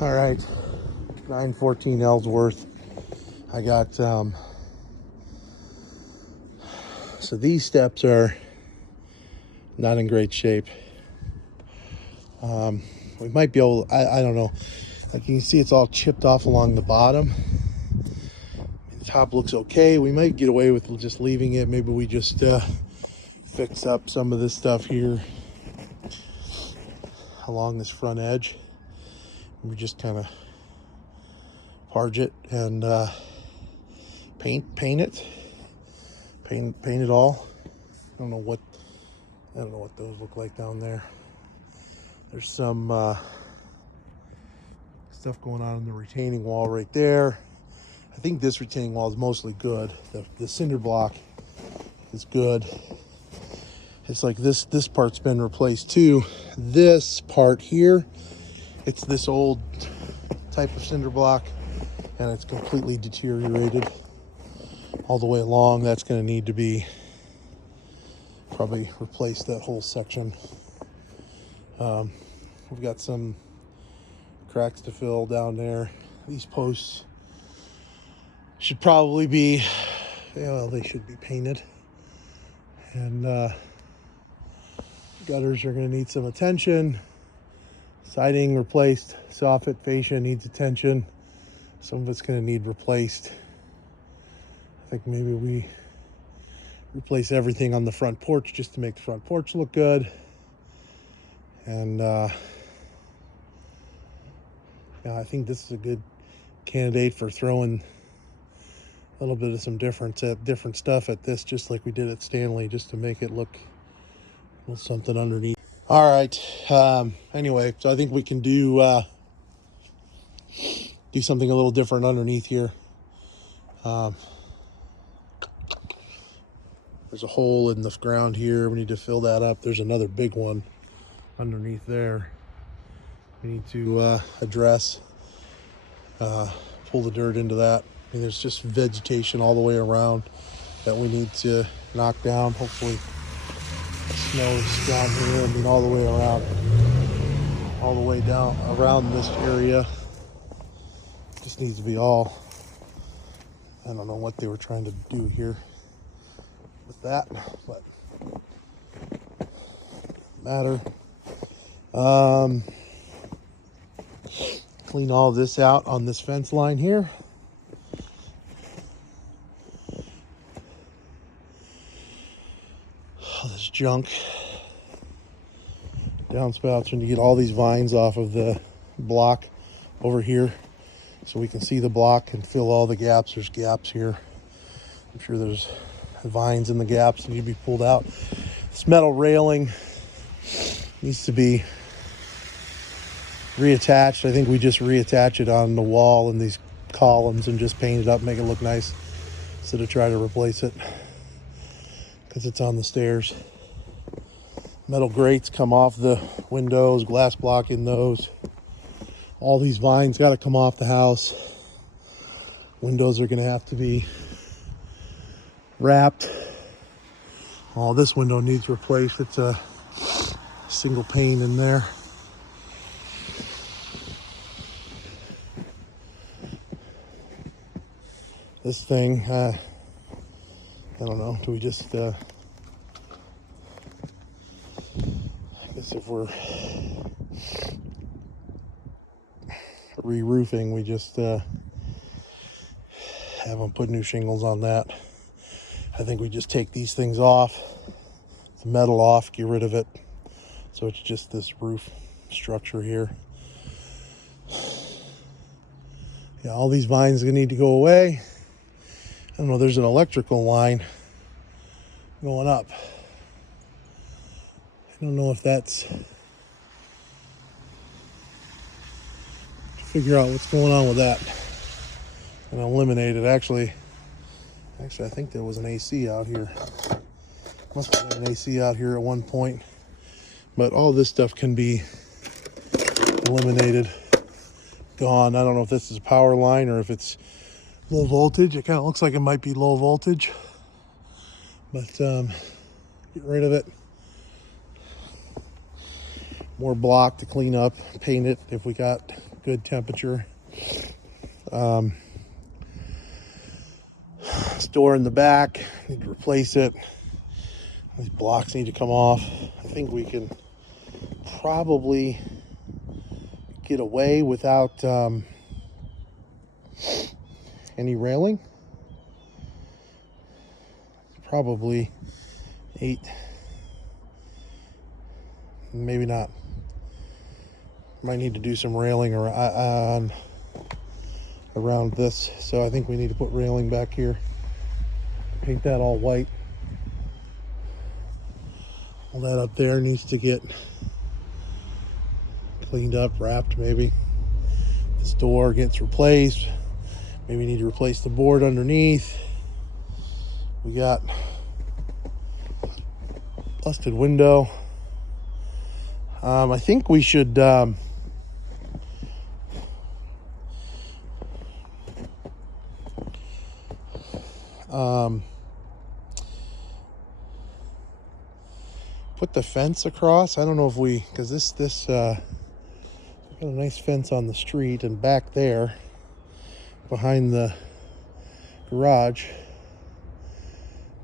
All right, 914 Ellsworth. I got, so these steps are not in great shape. We might be able, I don't know. Like you can see, it's all chipped off along the bottom. The top looks okay. We might get away with just leaving it. Maybe we just fix up some of this stuff here along this front edge. We just kind of parge it and paint it all. I don't know what those look like down there. There's some stuff going on in the retaining wall right there. I think this retaining wall is mostly good. The cinder block is good. It's like this part's been replaced too. This part here, it's this old type of cinder block and it's completely deteriorated all the way along. That's going to need to be probably replace that whole section. We've got some cracks to fill down there. These posts should probably be, well, they should be painted. And gutters are going to need some attention. Siding replaced. Soffit fascia needs attention. Some of it's going to need replaced. I think maybe we replace everything on the front porch just to make the front porch look good. And yeah, I think this is a good candidate for throwing a little bit of some different stuff at this, just like we did at Stanley, just to make it look a little something underneath. All right. Anyway, so I think we can do something a little different underneath here. There's a hole in the ground here. We need to fill that up. There's another big one underneath there. We need to address, pull the dirt into that. I mean, there's just vegetation all the way around that we need to knock down. Hopefully snow's down here. I mean, all the way around, all the way down around this area. Just needs to be all, I don't know what they were trying to do here with that, but matter. Clean all this out on this fence line here. All this junk. Downspouts, we need to get all these vines off of the block over here so we can see the block and fill all the gaps. There's gaps here. I'm sure there's vines in the gaps that need to be pulled out. This metal railing needs to be reattached. I think we just reattach it on the wall and these columns and just paint it up, make it look nice, instead of try to replace it because it's on the stairs. Metal grates come off the windows, glass block in those. All these vines got to come off the house. Windows are going to have to be wrapped. Oh, this window needs replaced. It's a single pane in there. This thing, I don't know, do we just, I guess if we're re-roofing, we just have them put new shingles on that. I think we just take these things off, the metal off, get rid of it. So it's just this roof structure here. Yeah, all these vines are gonna need to go away. I don't know, there's an electrical line going up. I don't know if that's, figure out what's going on with that and eliminate it. Actually, I think there was an AC out here. Must have been an AC out here at one point. But all this stuff can be eliminated, gone. I don't know if this is a power line or if it's low voltage. It kind of looks like it might be low voltage, but get rid of it. More block to clean up, paint it if we got good good temperature. Door in the back, need to replace it. These blocks need to come off. I think we can probably get away without any railing. Probably 8, maybe not. Might need to do some railing around this, so I think we need to put railing back here. Paint that all white. All that up there needs to get cleaned up, wrapped maybe. This door gets replaced. Maybe we need to replace the board underneath. We got busted window. I think we should put the fence across. I don't know if we, because this got a nice fence on the street, and back there behind the garage,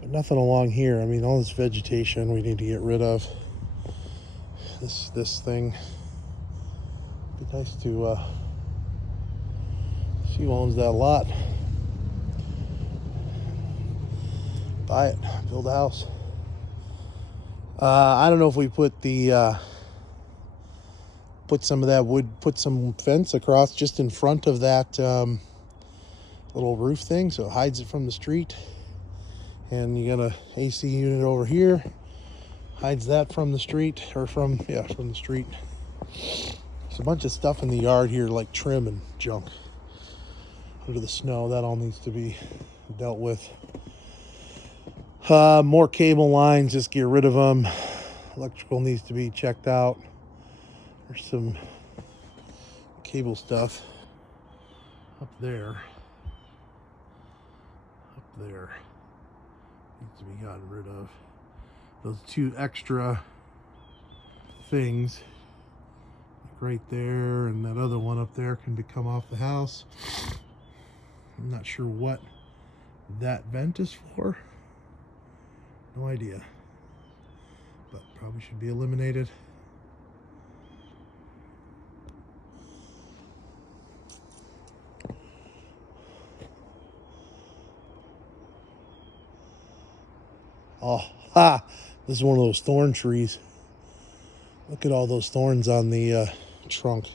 but nothing along here. I mean, all this vegetation we need to get rid of. This thing. Be nice to see who owns that lot. Buy it, build a house. I don't know if we put some of that wood, put some fence across just in front of that little roof thing, so it hides it from the street. And you got a AC unit over here, hides that from the street, or from the street. There's a bunch of stuff in the yard here, like trim and junk under the snow. That all needs to be dealt with. More cable lines, just get rid of them. Electrical needs to be checked out. There's some cable stuff up there. Needs to be gotten rid of. Those 2 extra things, like right there, and that other one up there can come off the house. I'm not sure what that vent is for. No idea. But probably should be eliminated. Oh, this is one of those thorn trees. Look at all those thorns on the trunk.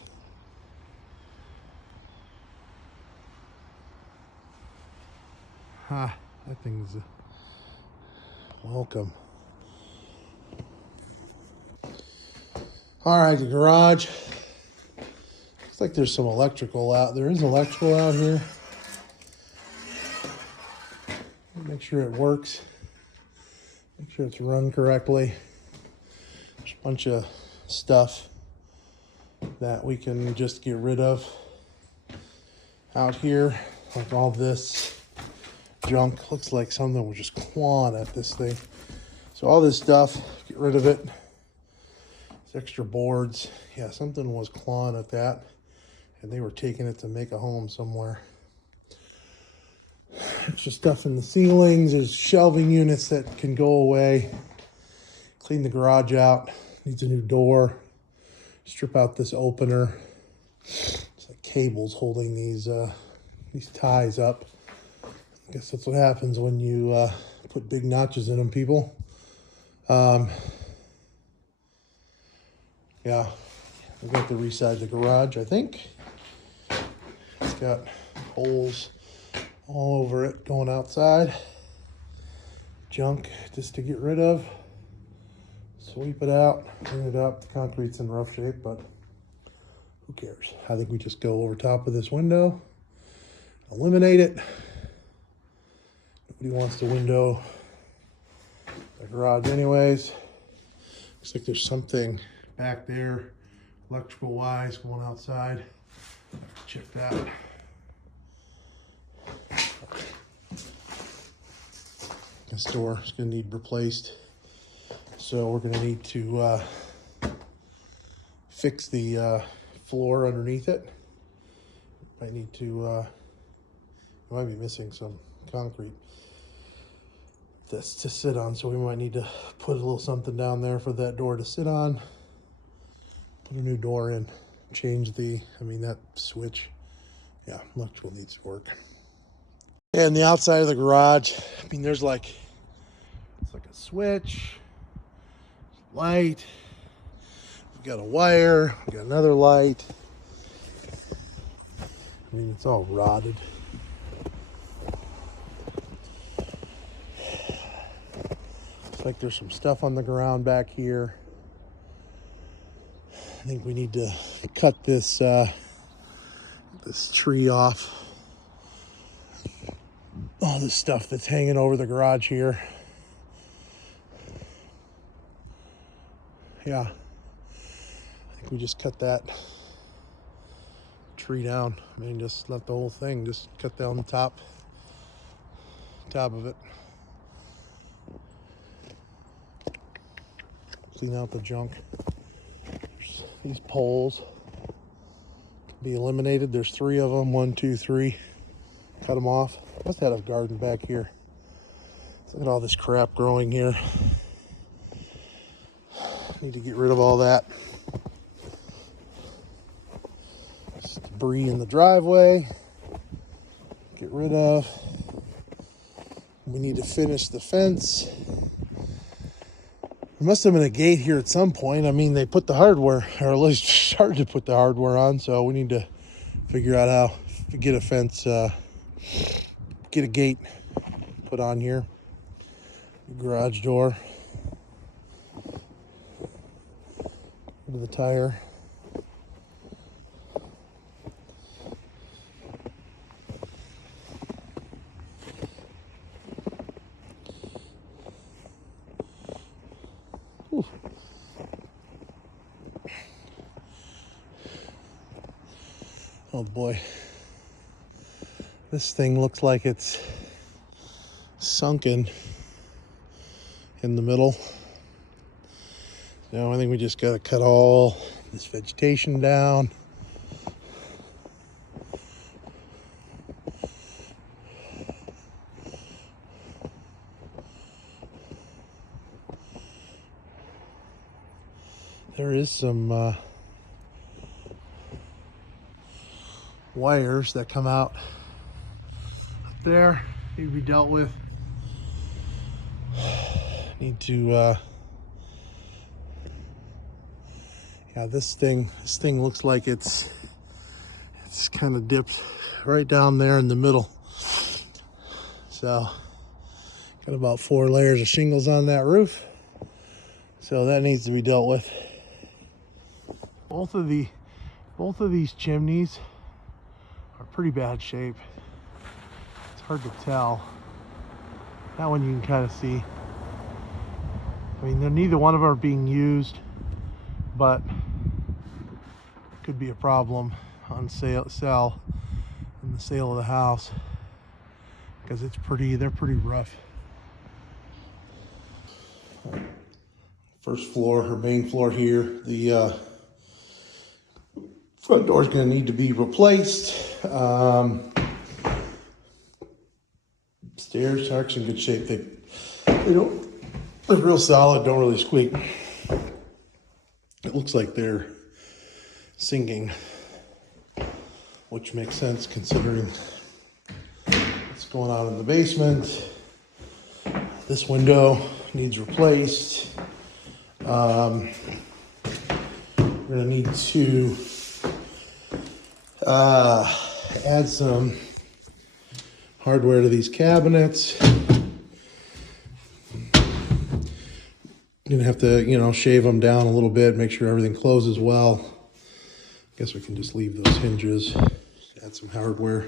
That thing's welcome. All right, the garage. Looks like there's some electrical out. There is electrical out here. Make sure it works. Make sure it's run correctly. There's a bunch of stuff that we can just get rid of out here. Like all this junk. Looks like something was just clawing at this thing. So all this stuff, get rid of it. These extra boards. Yeah, something was clawing at that, and they were taking it to make a home somewhere. Extra stuff in the ceilings. There's shelving units that can go away. Clean the garage out. Needs a new door. Strip out this opener. It's like cables holding these ties up. I guess that's what happens when you put big notches in them, people. Yeah, we got to reside the garage, I think. It's got holes all over it going outside. Junk just to get rid of. Sweep it out, clean it up. The concrete's in rough shape, but who cares? I think we just go over top of this window, eliminate it. Nobody wants to window the garage anyways. Looks like there's something back there, electrical wise, going outside. Check that. This door is going to need replaced, so we're going to need to fix the floor underneath it. Might need to, might be missing some concrete that's to sit on, so we might need to put a little something down there for that door to sit on. Put a new door in, change that switch. Yeah, electrical needs to work. And the outside of the garage, there's it's like a switch, light. We got a wire, we got another light. It's all rotted. Looks like there's some stuff on the ground back here. I think we need to cut this tree off. All this stuff that's hanging over the garage here. Yeah, I think we just cut that tree down. Just let the whole thing, just cut down the top of it. Clean out the junk. There's these poles can be eliminated. There's 3 of them. 1, 2, 3. Cut them off. Must have a garden back here. Look at all this crap growing here. Need to get rid of all that. Just debris in the driveway. Get rid of. We need to finish the fence. There must have been a gate here at some point. They put the hardware, or at least started to put the hardware on, so we need to figure out how to get a fence, get a gate put on here. Garage door. To the tire. Ooh. Oh boy. This thing looks like it's sunken in the middle. I think we just got to cut all this vegetation down. There is some wires that come out up there, need to be dealt with. Need to yeah, this thing looks like it's kind of dipped right down there in the middle. So got about 4 layers of shingles on that roof, so that needs to be dealt with. Both of these chimneys are pretty bad shape. It's hard to tell. That one you can kind of see. Neither one of them are being used, but could be a problem on sale in the sale of the house, because they're pretty rough. First floor, or main floor here, the front door is going to need to be replaced. Stairs are in good shape. They're real solid, don't really squeak. It looks like they're sinking, which makes sense considering what's going on in the basement. This window needs replaced. We're gonna need to add some hardware to these cabinets. Gonna have to, shave them down a little bit, make sure everything closes well. Guess we can just leave those hinges, add some hardware.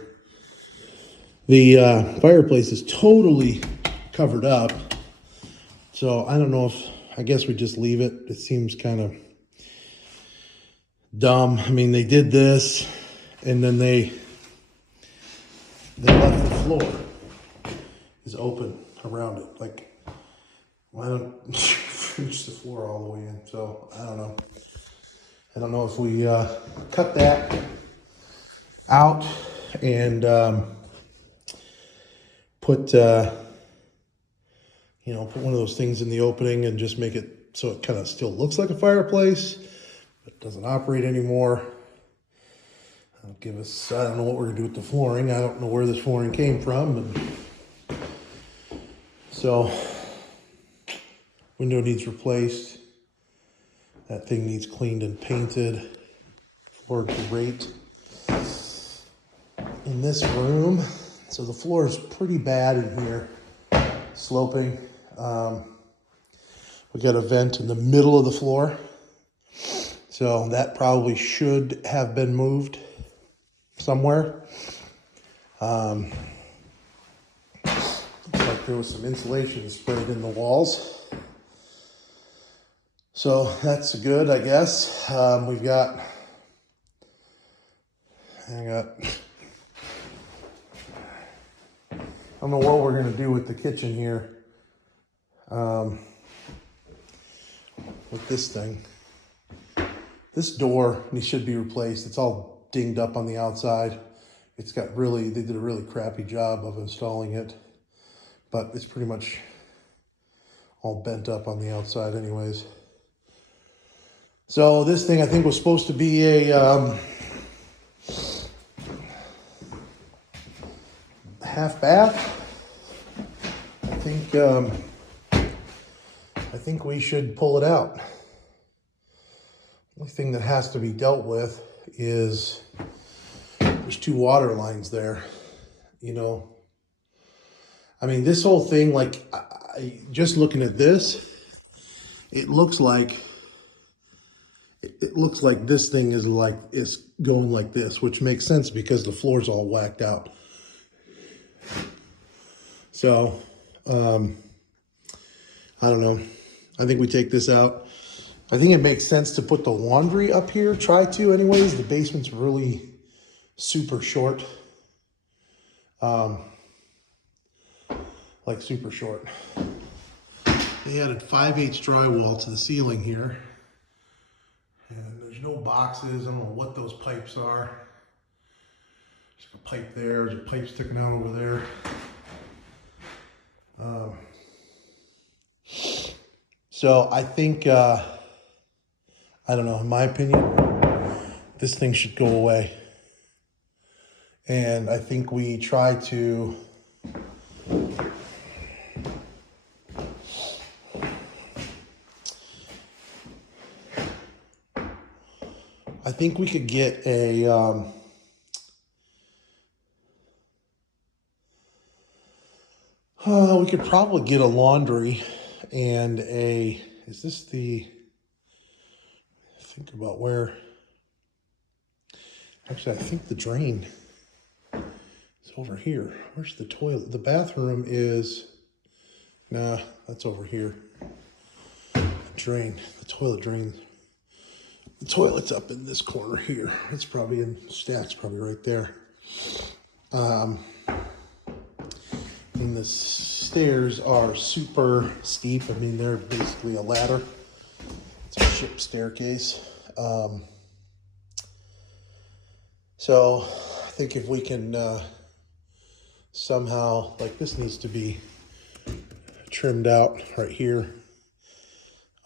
The fireplace is totally covered up, so I don't know I guess we just leave it. It seems kind of dumb. They did this, and then they left the floor is open around it. Why don't finish the floor all the way in? So I don't know. I don't know if we cut that out and put put one of those things in the opening and just make it so it kind of still looks like a fireplace, but doesn't operate anymore. That'll give us, I don't know what we're gonna do with the flooring. I don't know where this flooring came from. So, window needs replaced. That thing needs cleaned and painted. Floor great. In this room, so the floor is pretty bad in here, sloping. We got a vent in the middle of the floor, so that probably should have been moved somewhere. Looks like there was some insulation sprayed in the walls, so that's good, I guess. We've got, I don't know what we're gonna do with the kitchen here. With this thing. This door should be replaced. It's all dinged up on the outside. They did a really crappy job of installing it, but it's pretty much all bent up on the outside anyways. So this thing I think was supposed to be a half bath. I think we should pull it out. The only thing that has to be dealt with is there's 2 water lines there. I mean, this whole thing, like, just looking at this, it looks like this thing is going like this, which makes sense because the floor's all whacked out. So, I don't know. I think we take this out. I think it makes sense to put the laundry up here, try to anyways. The basement's really super short. Like super short. They added 5/8 drywall to the ceiling here. And there's no boxes. I don't know what those pipes are. There's a pipe there. There's a pipe sticking out over there. So I think, I don't know, in my opinion, this thing should go away. And I think we try to I think we could get a we could probably get a laundry and think about where, actually I think the drain is over here. Where's the toilet? The bathroom is, nah, that's over here. The toilet drain. The toilet's up in this corner here. It's probably probably right there. And the stairs are super steep. I mean, they're basically a ladder. It's a ship staircase. So I think if we can somehow, like, this needs to be trimmed out right here.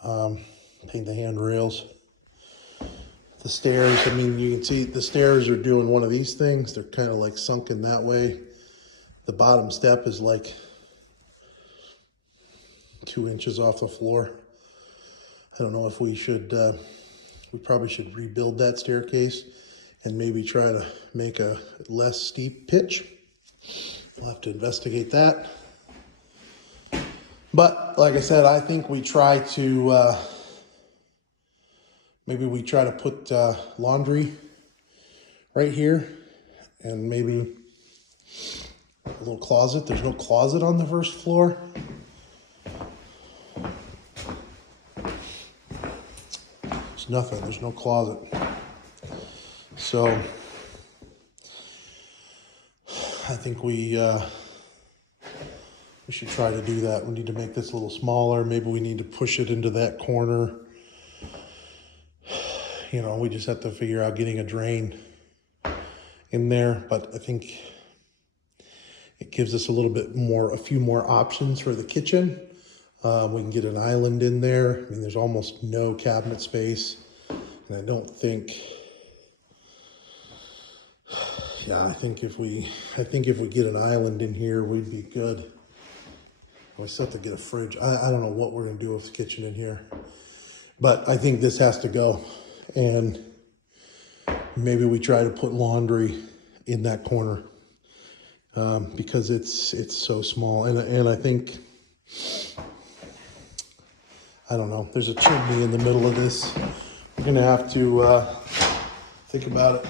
Paint the handrails. The stairs, I mean, you can see the stairs are doing one of these things. They're kind of like sunken that way. The bottom step is like 2 inches off the floor. I don't know if we should, we probably should rebuild that staircase and maybe try to make a less steep pitch. We'll have to investigate that. But like I said, I think we try to, maybe we try to put laundry right here and maybe a little closet. There's no closet on the first floor. There's nothing. There's no closet. So I think we should try to do that. We need to make this a little smaller. Maybe we need to push it into that corner. We just have to figure out getting a drain in there, but I think it gives us a few more options for the kitchen. We can get an island in there. I mean, there's almost no cabinet space, and I don't think, yeah, I think if we get an island in here, we'd be good. We still have to get a fridge. I don't know what we're gonna do with the kitchen in here, but I think this has to go. And maybe we try to put laundry in that corner, because it's so small. And I think, I don't know, there's a chimney in the middle of this. We're gonna have to think about it.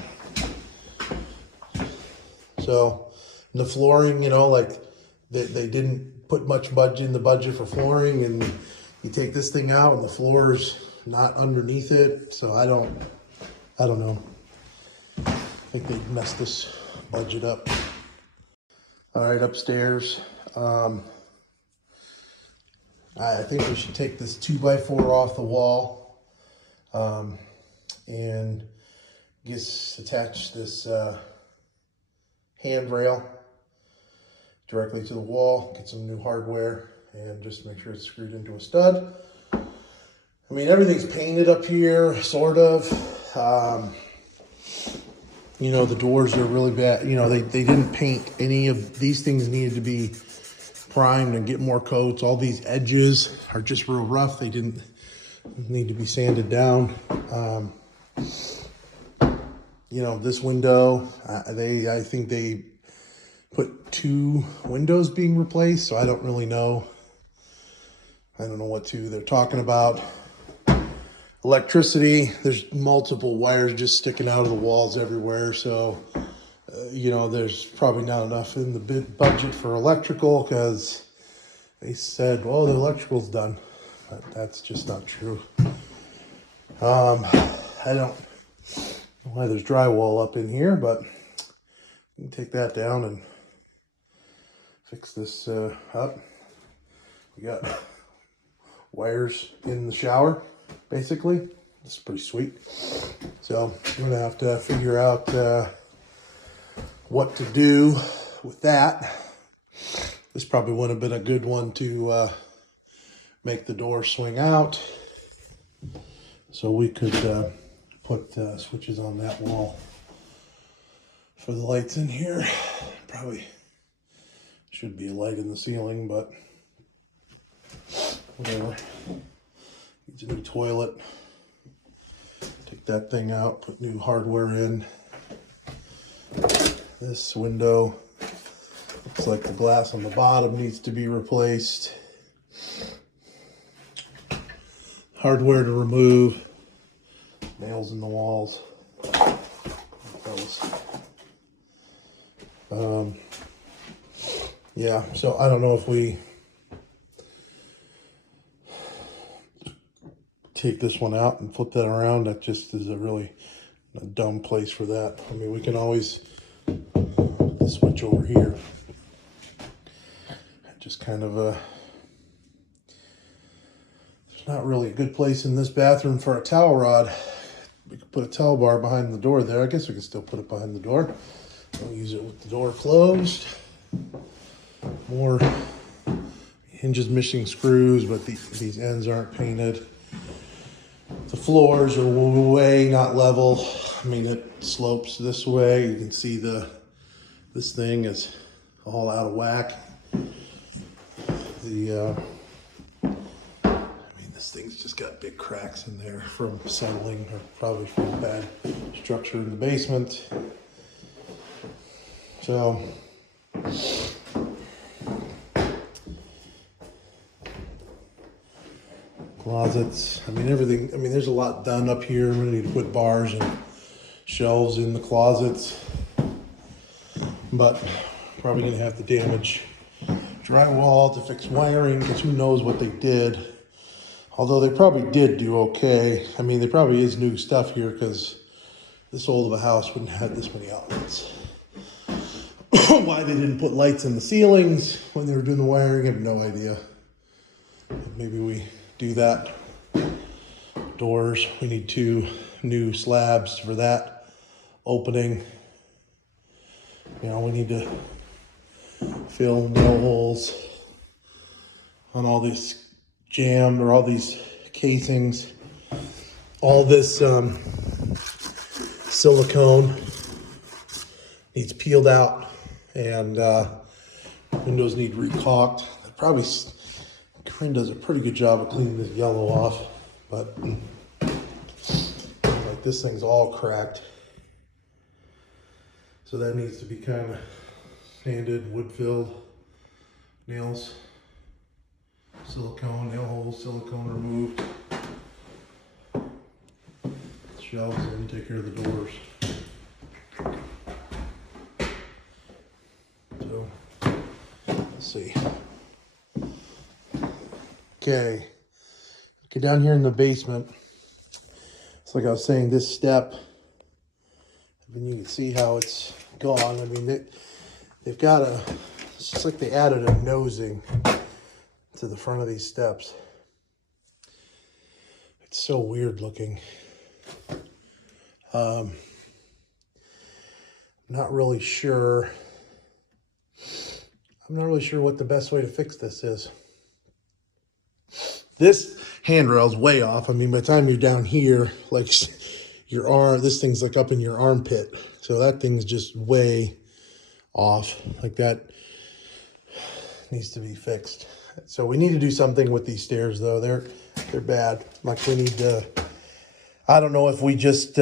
So the flooring, you know, like they didn't put much budget in the budget for flooring, and you take this thing out and the floor's not underneath it. So I don't know. I think they messed this budget up. All right, upstairs. I think we should take this 2x4 off the wall, and just attach this handrail directly to the wall, get some new hardware, and just make sure it's screwed into a stud. I mean, everything's painted up here, sort of. You know, the doors are really bad. You know, they didn't paint any of these things. Needed to be primed and get more coats. All these edges are just real rough. They didn't need to be sanded down. You know, this window, I think they put 2 windows being replaced, so I don't really know. I don't know what they're talking about. Electricity, there's multiple wires just sticking out of the walls everywhere, so you know, there's probably not enough in the budget for electrical, because they said, well, the electrical's done, but that's just not true. I don't know why there's drywall up in here, but you can take that down and fix this up. We got wires in the shower, basically. It's pretty sweet. So I'm gonna have to figure out what to do with that. This probably would have been a good one to make the door swing out, so we could put switches on that wall for the lights in here. Probably should be a light in the ceiling, but whatever. Needs a new toilet. Take that thing out, put new hardware in. This window looks like the glass on the bottom needs to be replaced. Hardware to remove. Nails in the walls. Yeah, so I don't know if we take this one out and flip that around. That just is a dumb place for that. I mean, we can always switch over here. Just kind of there's not really a good place in this bathroom for a towel rod. We could put a towel bar behind the door there. I guess we can still put it behind the door. We'll use it with the door closed. More hinges missing screws, but these ends aren't painted. The floors are way not level. I mean, it slopes this way. You can see this thing is all out of whack. I mean, this thing's just got big cracks in there from settling, or probably from bad structure in the basement. So closets, I mean, everything. I mean, there's a lot done up here. We need to put bars and shelves in the closets, but probably gonna have to damage drywall to fix wiring, because who knows what they did. Although they probably did do okay. I mean, there probably is new stuff here, because this old of a house wouldn't have this many outlets. Why they didn't put lights in the ceilings when they were doing the wiring, I have no idea. Maybe we do that. Doors, we need 2 new slabs for that opening. You know, we need to fill nail holes on all this jam or all these casings. All this silicone needs peeled out, and windows need recaulked. Probably Corinne does a pretty good job of cleaning this yellow off, but like this thing's all cracked. So that needs to be kind of sanded, wood filled, nails, silicone, nail holes, silicone removed. Shelves in, take care of the doors. So, let's see. Okay, down here in the basement. It's like I was saying, this step, I mean, you can see how it's gone. I mean, they've got it's just like they added a nosing to the front of these steps. It's so weird looking. Not really sure. I'm not really sure what the best way to fix this is. This handrail's way off. I mean, by the time you're down here, like your arm, this thing's like up in your armpit. So that thing's just way off. Like that needs to be fixed. So we need to do something with these stairs though. They're bad. Like we need to, I don't know if we just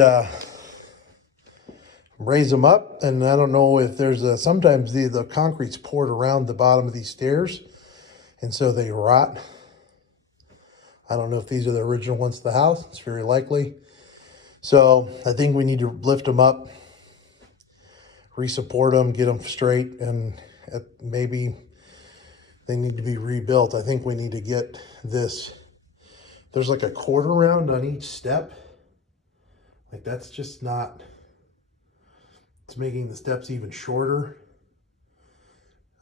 raise them up, and I don't know if there's sometimes the concrete's poured around the bottom of these stairs, and so they rot. I don't know if these are the original ones to the house. It's very likely. So I think we need to lift them up, re-support them, get them straight, and maybe they need to be rebuilt. I think we need to get this. There's like a quarter round on each step. Like that's just not, it's making the steps even shorter.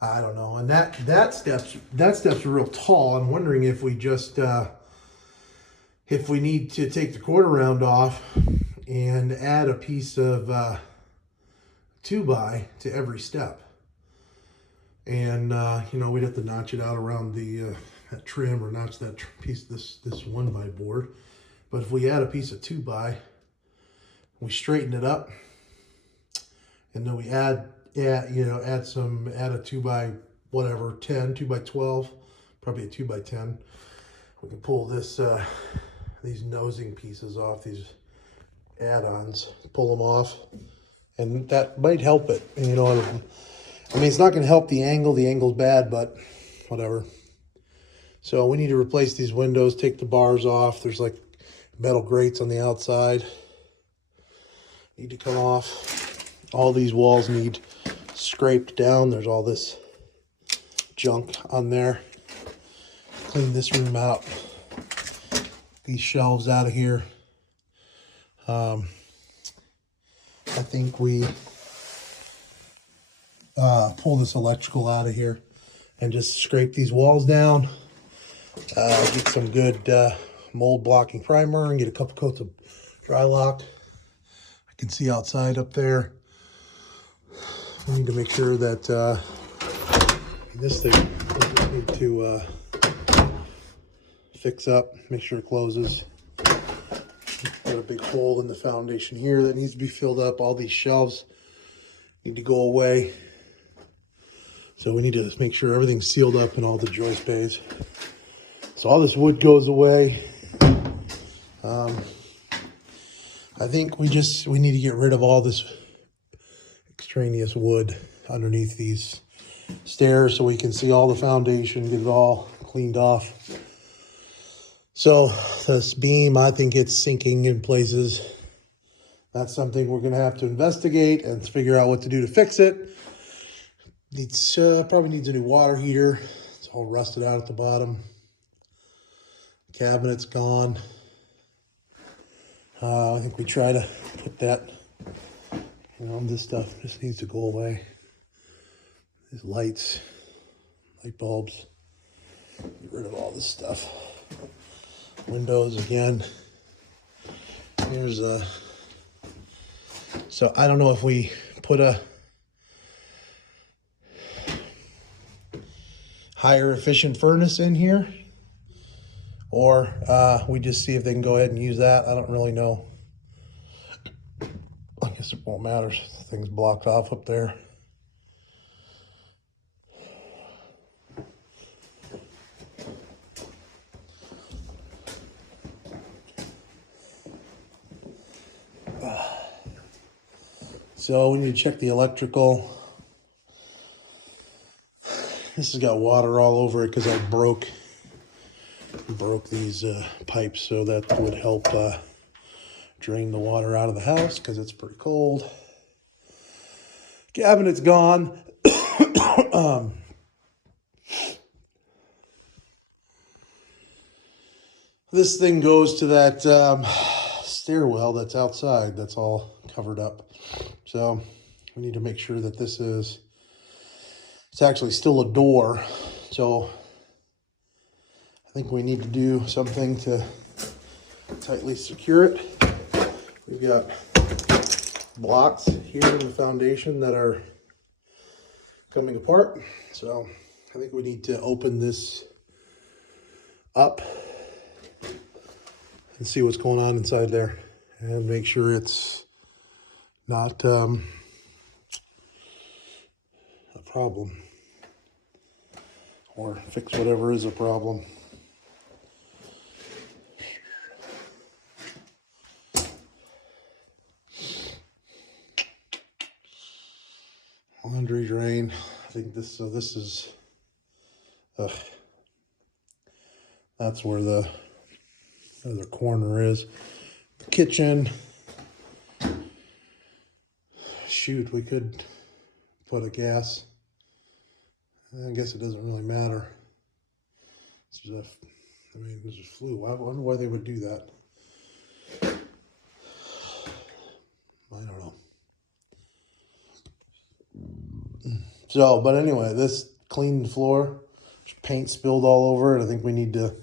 I don't know. And that step's real tall. I'm wondering if we just if we need to take the quarter round off and add a piece of 2x to every step. And you know, we'd have to notch it out around the that trim, or notch that piece, this 1x board. But if we add a piece of 2x, we straighten it up, and then we add a 2x whatever, 10, 2x12, probably a 2x10. We can pull this these nosing pieces off, these add-ons, pull them off, and that might help it. And, you know, I mean, it's not going to help the angle. The angle's bad, but whatever. So we need to replace these windows, take the bars off. There's like metal grates on the outside. Need to come off. All these walls need scraped down. There's all this junk on there. Clean this room out. These shelves out of here. I think we pull this electrical out of here and just scrape these walls down. Get some good mold blocking primer and get a couple coats of dry lock. I can see outside up there. We need to make sure that this thing we need to fix up, make sure it closes. Got a big hole in the foundation here that needs to be filled up. All these shelves need to go away. So we need to make sure everything's sealed up in all the joist bays. So all this wood goes away. I think we need to get rid of all this extraneous wood underneath these stairs so we can see all the foundation, get it all cleaned off. So this beam, I think it's sinking in places. That's something we're gonna have to investigate and figure out what to do to fix it. Needs probably needs a new water heater. It's all rusted out at the bottom. Cabinet's gone. I think we try to put that, you know, this stuff just needs to go away. These lights, light bulbs, get rid of all this stuff. Windows again. Here's so I don't know if we put a higher efficient furnace in here, or we just see if they can go ahead and use that. I don't really know. I guess it won't matter. The thing's blocked off up there. So we need to check the electrical. This has got water all over it because I broke these pipes, so that would help drain the water out of the house because it's pretty cold. Cabinet's gone. This thing goes to that stairwell that's outside. That's all covered up. So we need to make sure that it's actually still a door. So I think we need to do something to tightly secure it. We've got blocks here in the foundation that are coming apart. So I think we need to open this up and see what's going on inside there and make sure it's not a problem, or fix whatever is a problem. Laundry drain. I think this is that's where the other corner is. The kitchen. Shoot, we could put a gas. I guess it doesn't really matter. There's a flue. I wonder why they would do that. I don't know. So, but anyway, this cleaned the floor. There's paint spilled all over it. I think we need to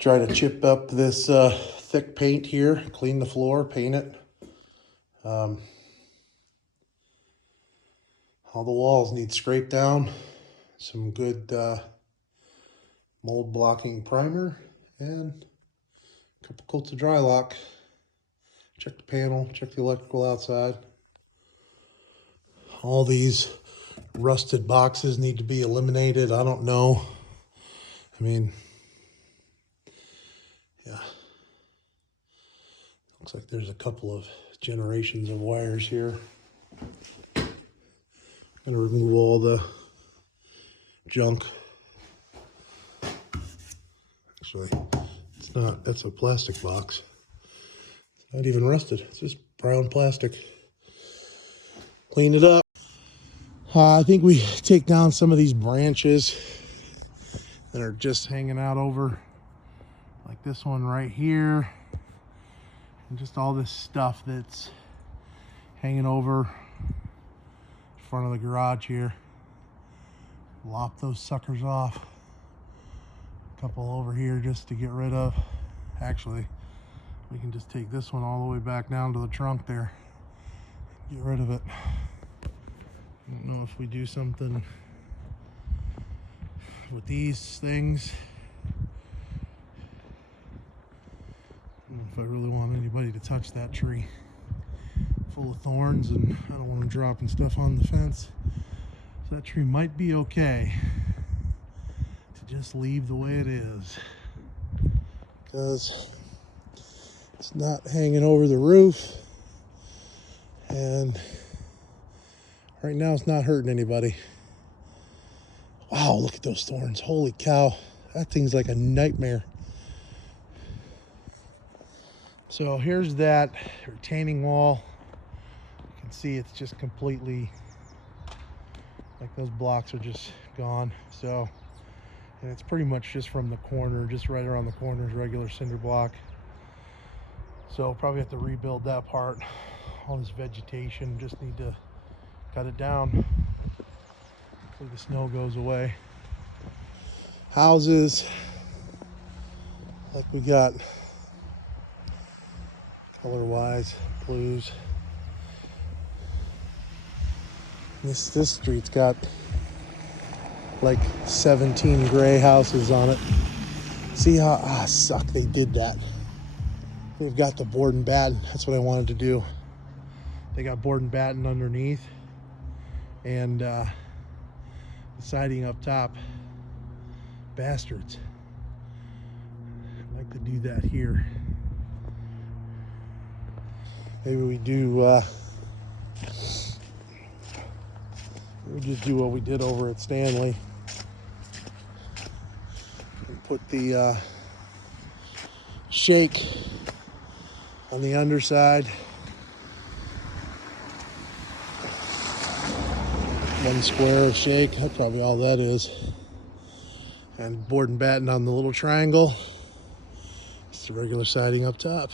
try to chip up this thick paint here, clean the floor, paint it. All the walls need scraped down. Some good mold blocking primer and a couple coats of dry lock. Check the panel, check the electrical outside. All these rusted boxes need to be eliminated. I don't know. I mean, yeah. Looks like there's a couple of generations of wires here. I'm gonna remove all the junk. Actually, it's not, that's a plastic box. It's not even rusted, it's just brown plastic. Clean it up. I think we take down some of these branches that are just hanging out over, like this one right here, and just all this stuff that's hanging over in front of the garage here. Lop those suckers off. A couple over here just to get rid of. Actually, we can just take this one all the way back down to the trunk there. Get rid of it. I don't know if we do something with these things. I don't know if I really want anybody to touch that tree. Full of thorns, and I don't want them dropping stuff on the fence. So that tree might be okay to just leave the way it is, because it's not hanging over the roof, and right now it's not hurting anybody. Wow, look at those thorns. Holy cow, that thing's like a nightmare. So here's that retaining wall. You can see it's just completely, like, those blocks are just gone. So, and it's pretty much just from the corner, just right around the corner is regular cinder block. So probably have to rebuild that part. All this vegetation, just need to cut it down so the snow goes away. Houses, like we got color-wise, blues. This street's got like 17 gray houses on it. See how, suck, they did that. They've got the board and batten. That's what I wanted to do. They got board and batten underneath and the siding up top. Bastards. I'd like to do that here. Maybe we do, we just do what we did over at Stanley and put the shake on the underside. One square of shake, that's probably all that is. And board and batten on the little triangle. It's the regular siding up top.